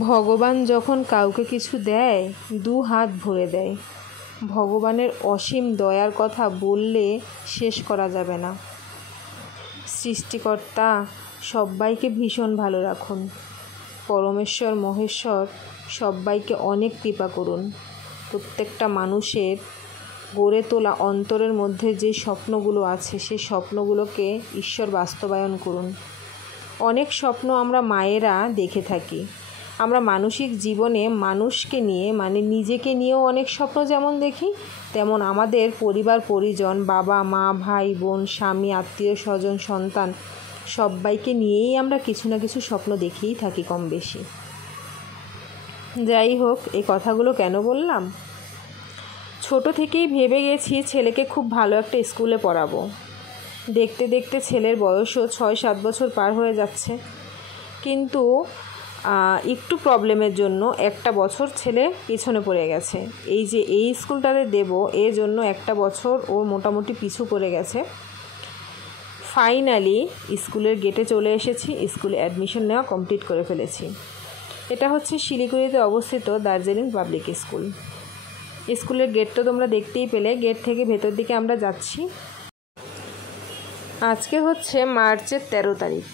ভগবান যখন কাউকে কিছু দেয় দু হাত ভরে দেয়। ভগবানের অসীম দয়ার কথা বললে শেষ করা যাবে না। সৃষ্টিকর্তা সবাইকে ভীষণ ভালো রাখুন। পরমেশ্বর মহেশ্বর সবাইকে অনেক কৃপা করুন। প্রত্যেকটা মানুষের গড়ে তোলা অন্তরের মধ্যে যে স্বপ্নগুলো আছে সেই স্বপ্নগুলোকে ঈশ্বর বাস্তবায়ন করুন। অনেক স্বপ্ন আমরা মায়েরা দেখে থাকি। আমরা মানসিক জীবনে মানুষকে নিয়ে মানে নিজেকে নিয়েও অনেক স্বপ্ন যেমন দেখি, তেমন আমাদের পরিবার পরিজন, বাবা মা ভাই বোন স্বামী আত্মীয় স্বজন সন্তান সবাইকে নিয়েই আমরা কিছু না কিছু স্বপ্ন দেখেই থাকি কম বেশি। যাই হোক, এই কথাগুলো কেন বললাম, ছোট থেকেই ভেবে গেছি ছেলেকে খুব ভালো একটা স্কুলে পড়াবো। দেখতে দেখতে ছেলের বয়সও 6-7 বছর পার হয়ে যাচ্ছে, কিন্তু একটু প্রবলেমের জন্য একটা বছর ছেলে পিছনে পড়ে গেছে। এই যে এই স্কুলটাতে দেব এর জন্য একটা বছর ও মোটামুটি পিছু পড়ে গেছে। ফাইনালি স্কুলের গেটে চলে এসেছি, স্কুলে অ্যাডমিশন নেওয়া কমপ্লিট করে ফেলেছি। এটা হচ্ছে শিলিগুড়িতে অবস্থিত দার্জিলিং পাবলিক স্কুল। স্কুলের গেট তো তোমরা দেখতেই পেলে। গেট থেকে ভেতর দিকে আমরা যাচ্ছি। আজকে হচ্ছে মার্চের 13 তারিখ।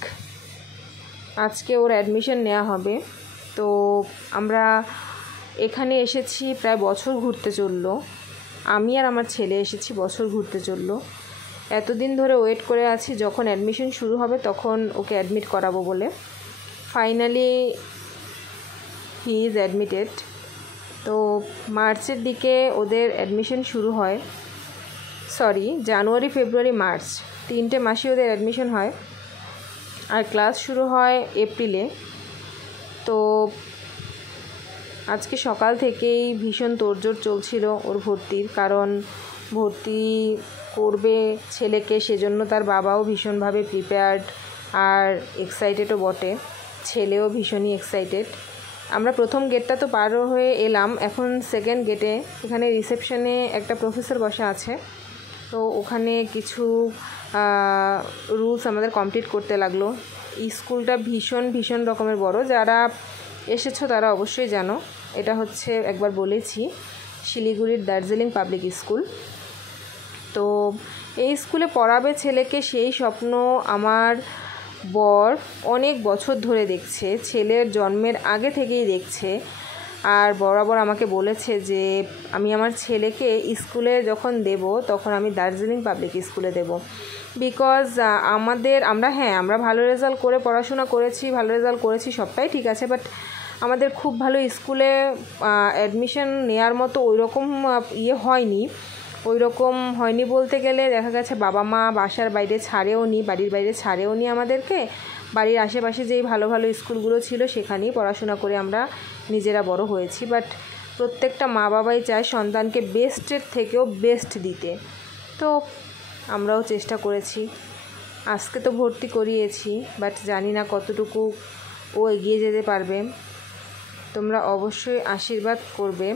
আজকে ওর অ্যাডমিশন নেওয়া হবে। তো আমরা এখানে এসেছি প্রায় বছর ঘুরতে চললো। আমি আর আমার ছেলে এসেছি বছর ঘুরতে চললো। এতদিন ধরে ওয়েট করে আছি যখন অ্যাডমিশন শুরু হবে তখন ওকে অ্যাডমিট করাবো বলে। Finally he is admitted. তো মার্চের দিকে ওদের অ্যাডমিশন শুরু হয়। জানুয়ারি ফেব্রুয়ারি মার্চ 3টে মাসে ওদের অ্যাডমিশন হয়, আর ক্লাস শুরু হয় এপ্রিলে। তো আজকে সকাল থেকেই ভীষণ তোড়জোড় চলছিল ওর ভর্তির, কারণ ভর্তি করবে ছেলেকে, সেজন্য তার বাবাও ভীষণভাবে প্রিপেয়ার্ড আর এক্সাইটেডও বটে। ছেলেও ভীষণই এক্সাইটেড। আমরা প্রথম গেটটা তো পার হয়ে এলাম, এখন সেকেন্ড গেটে। এখানে রিসেপশনে একটা প্রফেসর বসা আছে। তো ওখানে কিছু রুলস আমাদের কমপ্লিট করতে লাগলো। স্কুলটা ভীষণ রকমের বড়। যারা এসেছো তারা অবশ্যই জানো। এটা হচ্ছে, একবার বলেছি, শিলিগুড়ির দার্জিলিং পাবলিক স্কুল। তো এই স্কুলে পড়াবে ছেলেকে, সেই স্বপ্ন আমার বর অনেক বছর ধরে দেখছে, ছেলের জন্মের আগে থেকেই দেখছে। আর বরাবর আমাকে বলেছে যে আমি আমার ছেলেকে স্কুলে যখন দেব তখন আমি দার্জিলিং পাবলিক স্কুলে দেব। বিকজ আমরা ভালো রেজাল্ট করে পড়াশোনা করেছি, ভালো রেজাল্ট করেছি, সবটাই ঠিক আছে, বাট আমাদের খুব ভালো স্কুলে অ্যাডমিশন নেওয়ার মতো ওইরকম হয়নি বলতে গেলে দেখা গেছে বাবা মা বাড়ির বাইরে ছাড়েও নি আমাদেরকে। বাড়ির আশেপাশে যেই ভালো ভালো স্কুলগুলো ছিল সেখানেই পড়াশোনা করে আমরা নিজেরা বড় হয়েছি। বাট প্রত্যেকটা মা বাবাই চায় সন্তানকে বেস্টের থেকেও বেস্ট দিতে। তো আমরাও চেষ্টা করেছি। আজকে তো ভর্তি করিয়েছি, বাট জানি না কতটুকু ও এগিয়ে যেতে পারবে। তোমরা অবশ্যই আশীর্বাদ করবে।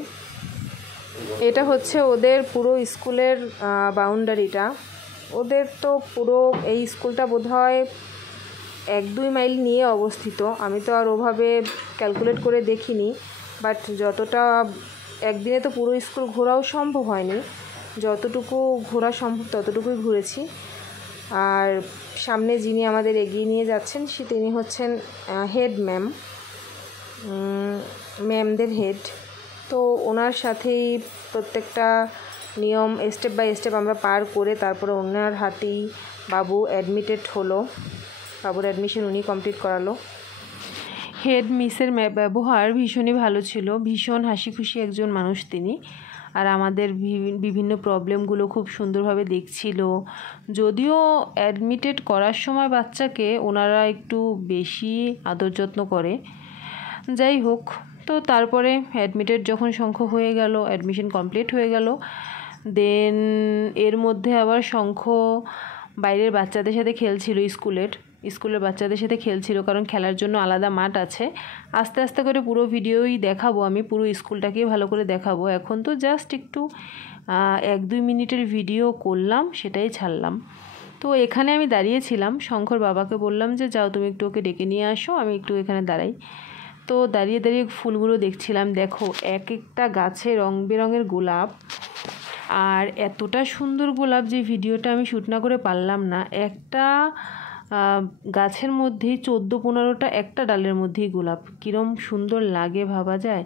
এটা হচ্ছে ওদের পুরো স্কুলের বাউন্ডারিটা। ওদের তো পুরো এই স্কুলটা বোধহয় 1-2 মাইল নিয়ে অবস্থিত। আমি তো আর ওভাবে ক্যালকুলেট করে দেখিনি, বাট যতটা একদিনে তো পুরো স্কুল ঘোরাও সম্ভব হয়নি, যতটুকু ঘোরা সম্ভব ততটুকুই ঘুরেছি। আর সামনে যিনি আমাদের এগিয়ে নিয়ে যাচ্ছেন তিনি হচ্ছেন হেড ম্যামদের হেড। তো ওনার সাথেই প্রত্যেকটা নিয়ম স্টেপ বাই স্টেপ আমরা পার করে তারপরে ওনার হাতেই বাবু অ্যাডমিটেড হলো। বাবুর অ্যাডমিশন উনি কমপ্লিট করালো। হেড মিসের ব্যবহার ভীষণই ভালো ছিল, ভীষণ হাসি খুশি একজন মানুষ তিনি। আর আমাদের বিভিন্ন প্রবলেমগুলো খুব সুন্দরভাবে দেখছিল। যদিও অ্যাডমিটেড করার সময় বাচ্চাকে ওনারা একটু বেশি আদর যত্ন করে। যাই হোক, তো তারপরে অ্যাডমিটেড যখন সংখ্য হয়ে গেল, অ্যাডমিশন কমপ্লিট হয়ে গেল, দেন এর মধ্যে আবার শঙ্খ বাইরের বাচ্চাদের সাথে খেলছিল, স্কুলের বাচ্চাদের সাথে খেলছিল, কারণ খেলার জন্য আলাদা মাঠ আছে। আস্তে আস্তে করে পুরো ভিডিওই দেখাবো, আমি পুরো স্কুলটাকেই ভালো করে দেখাবো। এখন তো জাস্ট একটু 1-2 মিনিটের ভিডিও করলাম, সেটাই ছাড়লাম। তো এখানে আমি দাঁড়িয়েছিলাম, শঙ্কর বাবাকে বললাম যে যাও তুমি একটু ওকে ডেকে নিয়ে আসো, আমি একটু এখানে দাঁড়াই। তো দাঁড়িয়ে দাঁড়িয়ে ফুলগুলো দেখছিলাম। দেখো এক একটা গাছে রং বেরঙের গোলাপ, আর এতটা সুন্দর গোলাপ যে ভিডিওটা আমি শ্যুট না করে পারলাম না। একটা গাছের মধ্যেই 14-15টা একটা ডালের মধ্যেই গোলাপ, কীরম সুন্দর লাগে ভাবা যায়।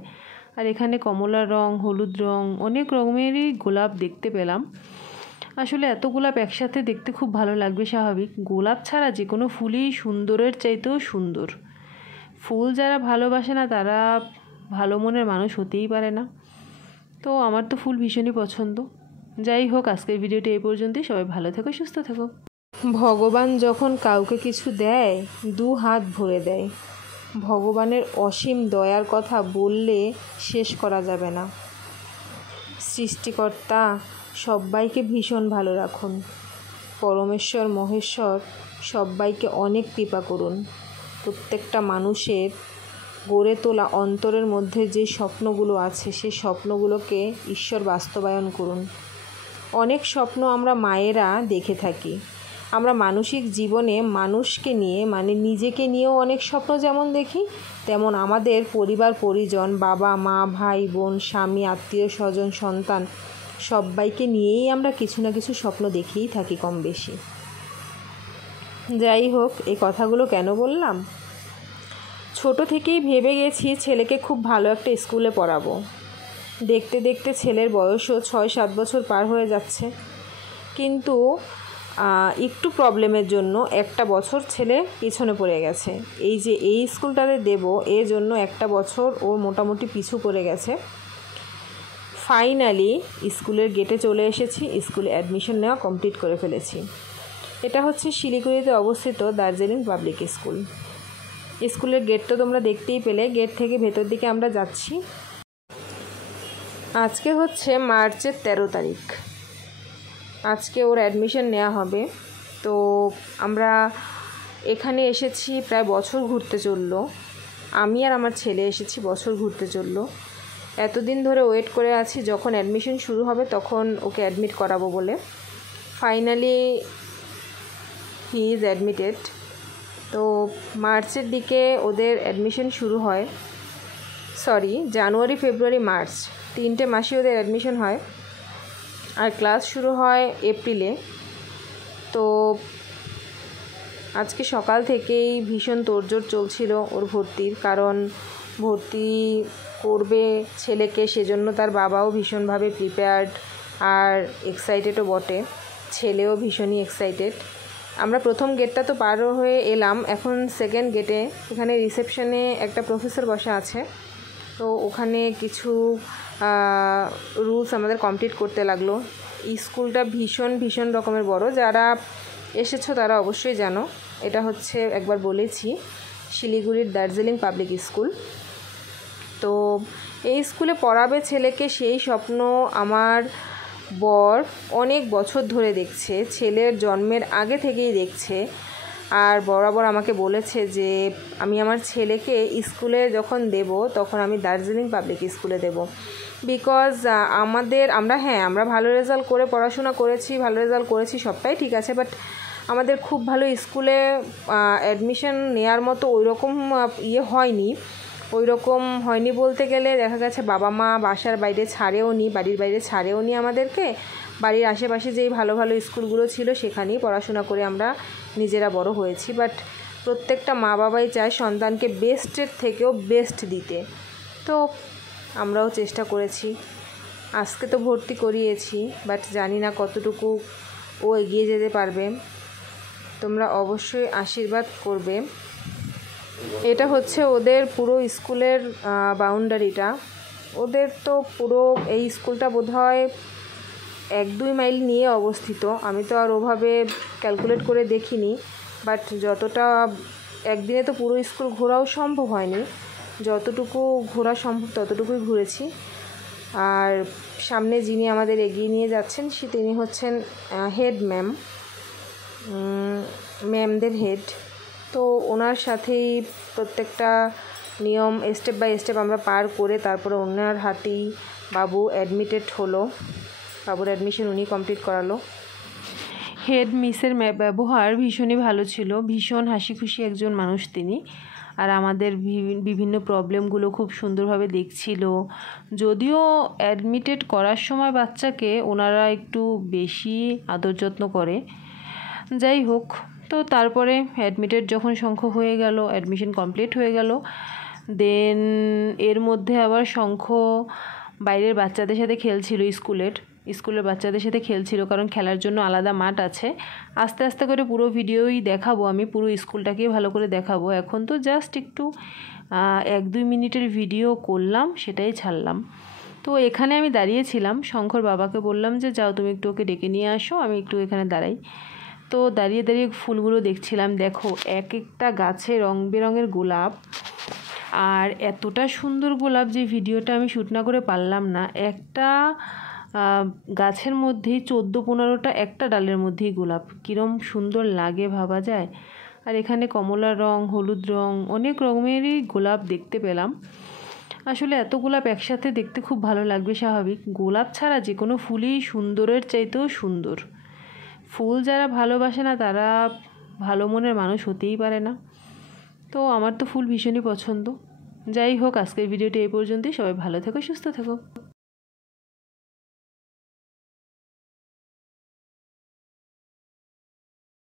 আর এখানে কমলা রং, হলুদ রং, অনেক রকমেরই গোলাপ দেখতে পেলাম। আসলে এত গোলাপ একসাথে দেখতে খুব ভালো লাগবে স্বাভাবিক। গোলাপ ছাড়া যে কোনো ফুলই সুন্দরের চাইতেও সুন্দর। ফুল যারা ভালোবাসে না তারা ভালো মনের মানুষ হতেই পারে না। তো আমার তো ফুল ভীষণই পছন্দ। যাই হোক, আজকের ভিডিওটি এই পর্যন্তই। সবাই ভালো থেকো, সুস্থ থেকো। ভগবান যখন কাউকে কিছু দেয় 2 হাত ভরে দেয়। ভগবানের অসীম দয়ার কথা বললে শেষ করা যাবে না। সৃষ্টিকর্তা সবাইকে ভীষণ ভালো রাখুন। পরমেশ্বর মহেশ্বর সবাইকে অনেক কৃপা করুন। প্রত্যেকটা মানুষের গড়ে তোলা অন্তরের মধ্যে যে স্বপ্নগুলো আছে সেই স্বপ্নগুলোকে ঈশ্বর বাস্তবায়ন করুন। অনেক স্বপ্ন আমরা মায়েরা দেখে থাকি। আমরা মানসিক জীবনে মানুষকে নিয়ে মানে নিজেকে নিয়েও অনেক স্বপ্ন যেমন দেখি, তেমন আমাদের পরিবার পরিজন, বাবা মা, ভাই বোন, স্বামী, আত্মীয় স্বজন, সন্তান সবাইকে নিয়েই আমরা কিছু না কিছু স্বপ্ন দেখেই থাকি কম বেশি। যাই হোক, এই কথাগুলো কেন বললাম? ছোট থেকেই ভেবে গেছি ছেলেকে খুব ভালো একটা স্কুলে পড়াবো। দেখতে দেখতে ছেলের বয়সও 6-7 বছর পার হয়ে যাচ্ছে, কিন্তু একটু প্রবলেমের জন্য একটা বছর ছেলে পিছনে পড়ে গেছে। এই যে এই স্কুলটাতে দেব এর জন্য একটা বছর ও মোটামুটি পিছু পড়ে গেছে। ফাইনালি স্কুলের গেটে চলে এসেছি, স্কুলে অ্যাডমিশন নেওয়া কমপ্লিট করে ফেলেছি। এটা হচ্ছে শিলিগুড়িতে অবস্থিত দার্জিলিং পাবলিক স্কুল। স্কুলের গেট তো তোমরা দেখতেই পেলে। গেট থেকে ভেতর দিকে আমরা যাচ্ছি। আজকে হচ্ছে মার্চের 13 তারিখ। আজকে ওর অ্যাডমিশন নেওয়া হবে। তো আমরা এখানে এসেছি প্রায় বছর ঘুরতে চললো। আমি আর আমার ছেলে এসেছি বছর ঘুরতে চললো। এতদিন ধরে ওয়েট করে আছি যখন অ্যাডমিশন শুরু হবে তখন ওকে অ্যাডমিট করাবো বলে। Finally he is admitted. তো মার্চের দিকে ওদের অ্যাডমিশন শুরু হয়। জানুয়ারি, ফেব্রুয়ারি, মার্চ 3টে মাসে ওদের অ্যাডমিশন হয়, আর ক্লাস শুরু হয় এপ্রিলে। তো আজকে সকাল থেকেই ভীষণ তোড়জোড় চলছিল ওর ভর্তির, কারণ ভর্তি করবে ছেলেকে, সেজন্য তার বাবাও ভীষণভাবে প্রিপেয়ার্ড আর এক্সাইটেডও বটে। ছেলেও ভীষণই এক্সাইটেড। আমরা প্রথম গেটটা তো পার হয়ে এলাম, এখন সেকেন্ড গেটে। এখানে রিসেপশনে একটা প্রফেসর বসা আছে। তো ওখানে কিছু রুলস আমাদের কমপ্লিট করতে লাগলো। স্কুলটা ভীষণ রকমের বড়। যারা এসেছো তারা অবশ্যই জানো। এটা হচ্ছে, একবার বলেছি, শিলিগুড়ির দার্জিলিং পাবলিক স্কুল। তো এই স্কুলে পড়াবে ছেলেকে, সেই স্বপ্ন আমার বর অনেক বছর ধরে দেখছে। ছেলের জন্মের আগে থেকেই দেখছে। আর বরাবর আমাকে বলেছে যে আমি আমার ছেলেকে স্কুলে যখন দেব তখন আমি দার্জিলিং পাবলিক স্কুলে দেব। বিকজ আমরা ভালো রেজাল্ট করে পড়াশোনা করেছি, ভালো রেজাল্ট করেছি, সবটাই ঠিক আছে, বাট আমাদের খুব ভালো স্কুলে অ্যাডমিশন নেওয়ার মতো ওইরকম হয়নি বলতে গেলে দেখা গেছে বাবা মা বাড়ির বাইরে ছাড়েও নি আমাদেরকে। বাড়ির আশেপাশে যেই ভালো ভালো স্কুলগুলো ছিল সেখানেই পড়াশোনা করে আমরা নিজেরা বড় হয়েছি। বাট প্রত্যেকটা মা বাবাই চায় সন্তানকে বেস্টের থেকেও বেস্ট দিতে। তো আমরাও চেষ্টা করেছি। আজকে তো ভর্তি করিয়েছি, বাট জানি না কতটুকু ও এগিয়ে যেতে পারবে। তোমরা অবশ্যই আশীর্বাদ করবে। এটা হচ্ছে ওদের পুরো স্কুলের বাউন্ডারিটা। ওদের তো পুরো এই স্কুলটা বোধহয় 1-2 মাইল নিয়ে অবস্থিত। আমি তো আর ওভাবে ক্যালকুলেট করে দেখিনি, বাট যতটা একদিনে তো পুরো স্কুল ঘোরাও সম্ভব হয়নি। যতটুকু ঘোরা সম্ভব ততটুকুই ঘুরেছি। আর সামনে যিনি আমাদের এগিয়ে নিয়ে যাচ্ছেন তিনি হচ্ছেন হেড ম্যামদের হেড। তো ওনার সাথেই প্রত্যেকটা নিয়ম স্টেপ বাই স্টেপ আমরা পার করে তারপরে ওনার হাতেই বাবু অ্যাডমিটেড হলো। বাবুর অ্যাডমিশন উনি কমপ্লিট করালো। হেড মিসের ব্যবহার ভীষণই ভালো ছিল। ভীষণ হাসি খুশি একজন মানুষ তিনি। আর আমাদের বিভিন্ন প্রবলেমগুলো খুব সুন্দরভাবে দেখছিল। যদিও অ্যাডমিটেড করার সময় বাচ্চাকে ওনারা একটু বেশি আদর যত্ন করে, যাই হোক। তো তারপরে অ্যাডমিটেড যখন শঙ্খ হয়ে গেল, অ্যাডমিশন কমপ্লিট হয়ে গেল, দেন এর মধ্যে আবার শঙ্খ বাইরের বাচ্চাদের সাথে খেলছিল, স্কুলের বাচ্চাদের সাথে খেলছিল, কারণ খেলার জন্য আলাদা মাঠ আছে। আস্তে আস্তে করে পুরো ভিডিওই দেখাবো, আমি পুরো স্কুলটাকেই ভালো করে দেখাবো। এখন তো জাস্ট একটু 1-2 মিনিটের ভিডিও করলাম, সেটাই ছাড়লাম। তো এখানে আমি দাঁড়িয়েছিলাম, শঙ্খর বাবাকে বললাম যে যাও তুমি একটু ওকে ডেকে নিয়ে আসো, আমি একটু এখানে দাঁড়াই। তো দাঁড়িয়ে দাঁড়িয়ে ফুলগুলো দেখছিলাম। দেখো এক একটা গাছে রং বেরঙের গোলাপ, আর এতটা সুন্দর গোলাপ যে ভিডিওটা আমি শ্যুট না করে পারলাম না। একটা গাছের মধ্যেই 14-15টা একটা ডালের মধ্যেই গোলাপ, কীরম সুন্দর লাগে ভাবা যায়। আর এখানে কমলা রং, হলুদ রং, অনেক রকমেরই গোলাপ দেখতে পেলাম। আসলে এত গোলাপ একসাথে দেখতে খুব ভালো লাগবে স্বাভাবিক। গোলাপ ছাড়া যে কোনো ফুলই সুন্দরের চাইতেও সুন্দর। ফুল যারা ভালোবাসে না তারা ভালো মনের মানুষ হতেই পারে না। তো আমার তো ফুল ভীষণই পছন্দ। যাই হোক, আজকের ভিডিওটি এই পর্যন্তই। সবাই ভালো থেকো, সুস্থ থেকো।